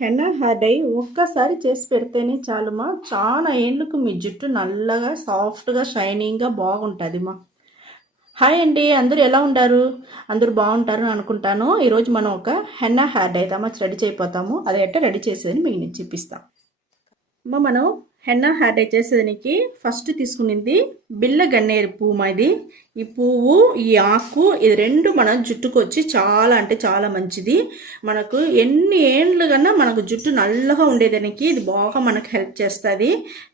Henna hair die ఒక్కసారి చేసి పెడితేనే చాలుమా, చాలా ఏళ్ళకు మీ జుట్టు నల్లగా సాఫ్ట్గా షైనింగ్గా బాగుంటుంది మా. హాయ్ అండి, అందరూ ఎలా ఉంటారు? అందరూ బాగుంటారు అనుకుంటాను. ఈరోజు మనం ఒక హెన్నా హెయిర్ డై అయితే రెడీ చేయబోతాము. అది ఎట్లా రెడీ చేసేదని మీకు నేను చూపిస్తాను. మనం హెన్నా హెయిర్ డై చేసేదానికి ఫస్ట్ తీసుకునింది బిళ్ళ గన్నేరు పువ్వు మాది. ఈ పువ్వు, ఈ ఆకు, ఇది రెండు మన జుట్టుకు వచ్చి చాలా అంటే చాలా మంచిది. మనకు ఎన్ని ఏండ్లు కన్నా మనకు జుట్టు నల్లగా ఉండేదానికి ఇది బాగా మనకు హెల్ప్ చేస్తుంది.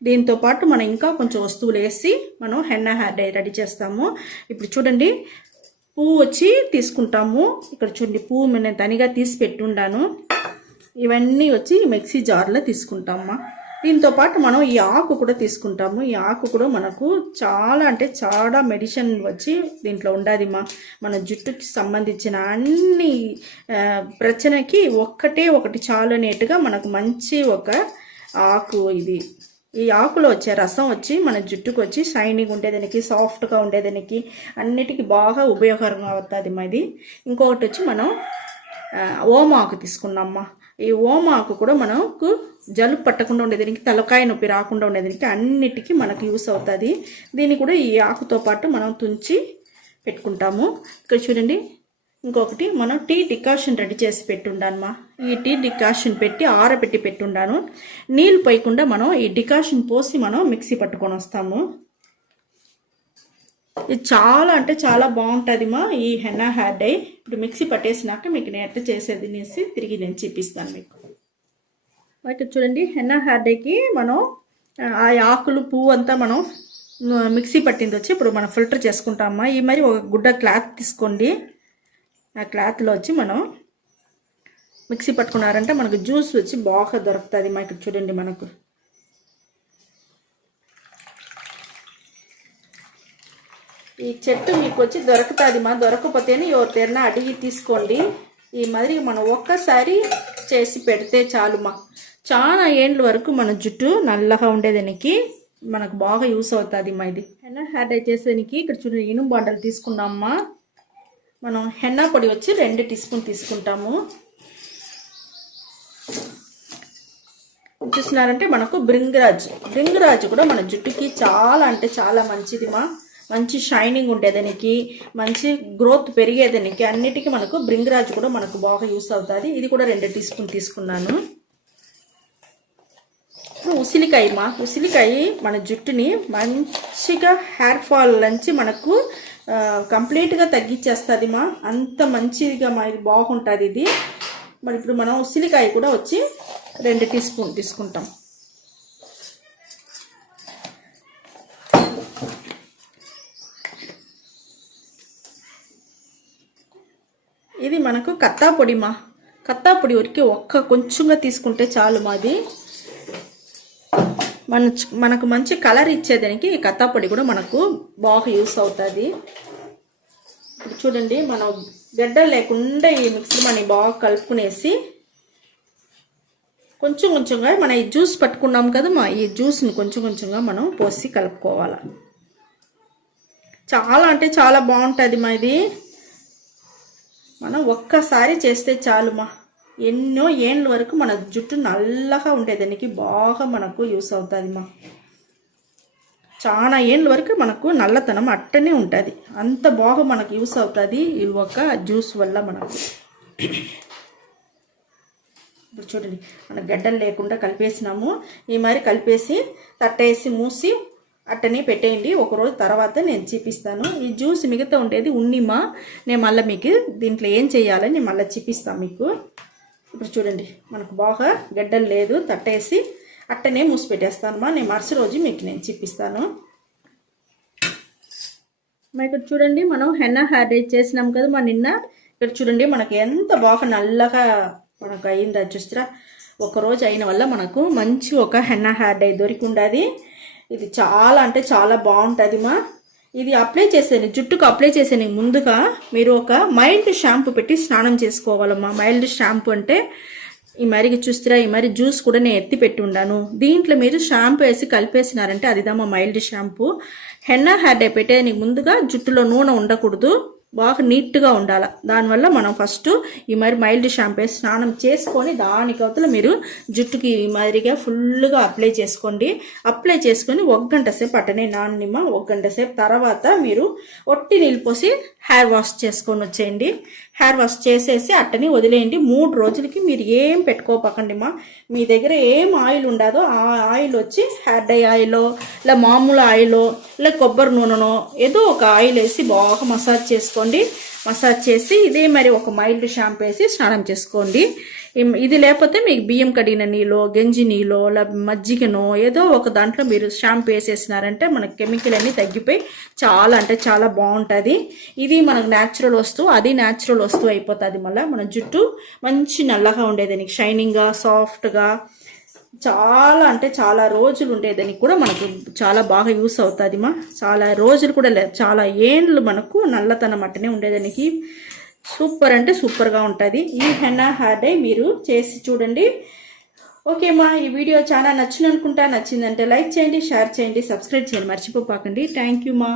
దీంతో పాటు మనం ఇంకా కొంచెం వస్తువులు వేసి మనం హెన్నా హెయిర్ డై రెడీ చేస్తాము. ఇప్పుడు చూడండి, పువ్వు వచ్చి తీసుకుంటాము. ఇక్కడ చూడండి, పువ్వు నేను తనిగా తీసి పెట్టుండాను. ఇవన్నీ వచ్చి మిక్సీ జార్లో తీసుకుంటామా. దీంతో పాటు మనం ఈ ఆకు కూడా తీసుకుంటాము. ఈ ఆకు కూడా మనకు చాలా అంటే చాలా మెడిసిన్ వచ్చి దీంట్లో ఉండాది మా. మన జుట్టుకి సంబంధించిన అన్ని ప్రచనకి ఒకటి చాలు అనేట్టుగా మనకు మంచి ఒక ఆకు ఇది. ఈ ఆకులో వచ్చే రసం వచ్చి మన జుట్టుకు వచ్చి షైనింగ్ ఉండేదానికి, సాఫ్ట్గా ఉండేదానికి అన్నిటికీ బాగా ఉపయోగకరంగా అవుతుంది మా ఇది. ఇంకొకటి వచ్చి మనం ఓమాకు తీసుకున్నామ్మా. ఈ ఓమాకు కూడా మనకు జలుబు పట్టకుండా ఉండేదానికి, తలకాయ నొప్పి రాకుండా ఉండేదానికి అన్నిటికీ మనకు యూస్ అవుతుంది. దీన్ని కూడా ఈ ఆకుతో పాటు మనం తుంచి పెట్టుకుంటాము. ఇక్కడ చూడండి, ఇంకొకటి మనం టీ డికాషన్ రెడీ చేసి పెట్టుండానమ్మా. ఈ టీ డికాషన్ పెట్టి ఆరబెట్టి పెట్టుండాను. నీళ్ళు పోయకుండా మనం ఈ డికాషన్ పోసి మనం మిక్సీ పట్టుకొని వస్తాము. ఇది చాలా అంటే చాలా బాగుంటుంది మా ఈ హెన్నా హెయిర్ డై. ఇప్పుడు మిక్సీ పట్టేసినాక మీకు నేను ఎట్లా చేసేది అనేసి తిరిగి నేను చూపిస్తాను మీకు. ఇక్కడ చూడండి, హెన్నా హెయిర్ డైకి మనం ఆ ఆకులు పువ్వు అంతా మనం మిక్సీ పట్టింది వచ్చి ఇప్పుడు మనం ఫిల్టర్ చేసుకుంటామా. ఈ మరి ఒక గుడ్డ క్లాత్ తీసుకోండి. ఆ క్లాత్లో వచ్చి మనం మిక్సీ పట్టుకున్నారంటే మనకు జ్యూస్ వచ్చి బాగా దొరుకుతుంది మా. ఇక్కడ చూడండి, మనకు ఈ చెట్టు మీకు వచ్చి దొరుకుతుంది మా. దొరకకపోతేనే ఎవరితేనా అడిగి తీసుకోండి. ఈ మాదిరి మనం ఒక్కసారి చేసి పెడితే చాలు మా, చాలా ఏండ్ల వరకు మన జుట్టు నల్లగా ఉండేదానికి మనకు బాగా యూస్ అవుతుంది మా. ఇది హెన్నా హెయిర్ డై చేసేదానికి ఇక్కడ చూడండి, ఇనుము బాండలు తీసుకున్నామా. మనం హెన్నా పొడి వచ్చి 2 టీ స్పూన్ తీసుకుంటాము. చూసినారంటే మనకు బ్రింగరాజు కూడా మన జుట్టుకి చాలా అంటే చాలా మంచిది మా. మంచి షైనింగ్ ఉండేదానికి, మంచి గ్రోత్ పెరిగేదానికి అన్నిటికీ మనకు బ్రింగరాజు కూడా మనకు బాగా యూస్ అవుతుంది. ఇది కూడా 2 టీ స్పూన్ తీసుకున్నాను. ఉసిరికాయ మా, ఉసిరికాయ మన జుట్టుని మంచిగా హెయిర్ ఫాల్ నుంచి మనకు కంప్లీట్గా తగ్గించేస్తుంది మా. అంత మంచిగా మా, ఇది బాగుంటుంది ఇది. మరి ఇప్పుడు మనం ఉసిరికాయ కూడా వచ్చి 2 టీ స్పూన్ తీసుకుంటాం. ఇది మనకు కత్తా పొడి మా. కత్తా పొడి ఉరికి కొంచెంగా తీసుకుంటే చాలు మాది. మనకు మంచి కలర్ ఇచ్చేదానికి ఈ కత్తా పొడి కూడా మనకు బాగా యూస్ అవుతుంది. ఇప్పుడు చూడండి, మనం గడ్డలు లేకుండా ఈ మిక్సీ మనం బాగా కలుపుకునేసి కొంచెంగా మనం ఈ జ్యూస్ పట్టుకున్నాం కదా మా, ఈ జ్యూస్ని కొంచెంగా మనం పోసి కలుపుకోవాలి. చాలా అంటే చాలా బాగుంటుంది మా ఇది. మనం ఒక్కసారి చేస్తే చాలు మా, ఎన్నో ఏండ్ల వరకు మన జుట్టు నల్లగా ఉండేదానికి బాగా మనకు యూస్ అవుతుంది మా. చాలా ఏండ్ల వరకు మనకు నల్లతనం అట్టనే ఉంటుంది. అంత బాగా మనకు యూస్ అవుతుంది ఈ ఒక జ్యూస్ వల్ల మనకు. ఇప్పుడు చూడండి, మన గడ్డలు లేకుండా కలిపేసినాము. ఈ మరి కలిపేసి తట్టేసి మూసి అట్టనే పెట్టేయండి. ఒకరోజు తర్వాత నేను చూపిస్తాను. ఈ జ్యూస్ మిగతా ఉండేది ఉన్నిమా, నేను మళ్ళీ మీకు దీంట్లో ఏం చేయాలని నేను మళ్ళీ చూపిస్తాను మీకు. ఇప్పుడు చూడండి, మనకు బాగా గడ్డలు లేదు, తట్టేసి అట్టనే మూసి పెట్టేస్తానమ్మా. నేను మరుసటి రోజు మీకు నేను చూపిస్తాను. మరి ఇక్కడ చూడండి, మనం హెన్నా హెయిర్ డై చేసినాం కదా మా నిన్న. ఇక్కడ చూడండి, మనకు ఎంత బాగా నల్లగా మనకు అయిందా చూస్తారా. ఒకరోజు అయిన వల్ల మనకు మంచి ఒక హెన్నా హెయిర్ డై దొరికి ఉండదు. ఇది చాలా అంటే చాలా బాగుంటుంది మా. ఇది అప్లై చేసేది, జుట్టుకు అప్లై చేసేది ముందుగా మీరు ఒక మైల్డ్ షాంపూ పెట్టి స్నానం చేసుకోవాలమ్మా. మైల్డ్ షాంపూ అంటే ఈ మరికి చూస్తారా, ఈ మరి జ్యూస్ కూడా నేను ఎత్తి పెట్టి ఉండాను. దీంట్లో మీరు షాంపూ వేసి కలిపేసినారంటే అదిదమ్మా mild shampoo. Henna hair dye పెట్టేదానికి ముందుగా జుట్టులో నూనె ఉండకూడదు. బాగా నీట్గా ఉండాలి. దానివల్ల మనం ఫస్ట్ ఈ మరి మైల్డ్ షాంపూ వేసి స్నానం చేసుకొని దానికి అవతల మీరు జుట్టుకి ఈ మాదిరిగా ఫుల్గా అప్లై చేసుకోండి. అప్లై చేసుకొని 1 గంట సేపు అట్టనే నాన్ననిమ్మ. 1 గంట సేపు తర్వాత మీరు ఒట్టి నీళ్ళు పోసి హెయిర్ వాష్ చేసుకొని వచ్చేయండి. హెయిర్ వాష్ చేసేసి అట్టని వదిలేయండి. 3 రోజులకి మీరు ఏం పెట్టుకోపకండి మా. మీ దగ్గర ఏం ఆయిల్ ఉండదో ఆ ఆయిల్ వచ్చి హెయిర్ డై ఆయిలో ఇలా మామూలు ఆయిలో ఇలా కొబ్బరి నూనెనో ఏదో ఒక ఆయిల్ వేసి బాగా మసాజ్ చేసుకోండి. మసాజ్ చేసి ఇదే మరి ఒక మైల్డ్ షాంపూ వేసి స్నానం చేసుకోండి. ఇది లేకపోతే మీకు బియ్యం కడిగిన నీళ్ళు, గంజి నీళ్ళు, మజ్జిగనో ఏదో ఒక దాంట్లో మీరు షాంపూ వేసేసినారంటే మనకు కెమికల్ అన్నీ తగ్గిపోయి చాలా అంటే చాలా బాగుంటుంది. ఇది మనకు న్యాచురల్ వస్తువు, అది న్యాచురల్ వస్తువు అయిపోతుంది. మళ్ళీ మన జుట్టు మంచి నల్లగా ఉండేదానికి, షైనింగ్గా సాఫ్ట్గా చాలా అంటే చాలా రోజులు ఉండేదానికి కూడా మనకు చాలా బాగా యూస్ అవుతుంది మా. చాలా రోజులు కూడా లేదు, చాలా ఏండ్లు మనకు నల్లతనం అట్టనే ఉండేదానికి సూపర్ అంటే సూపర్గా ఉంటుంది. ఈ హెన్నా హెయిర్ డై మీరు చేసి చూడండి. ఓకే మా, ఈ వీడియో చాలా నచ్చిందనుకుంటా. నచ్చిందంటే లైక్ చేయండి, షేర్ చేయండి, సబ్స్క్రైబ్ చేయండి మర్చిపోకండి. థ్యాంక్ యూ మా.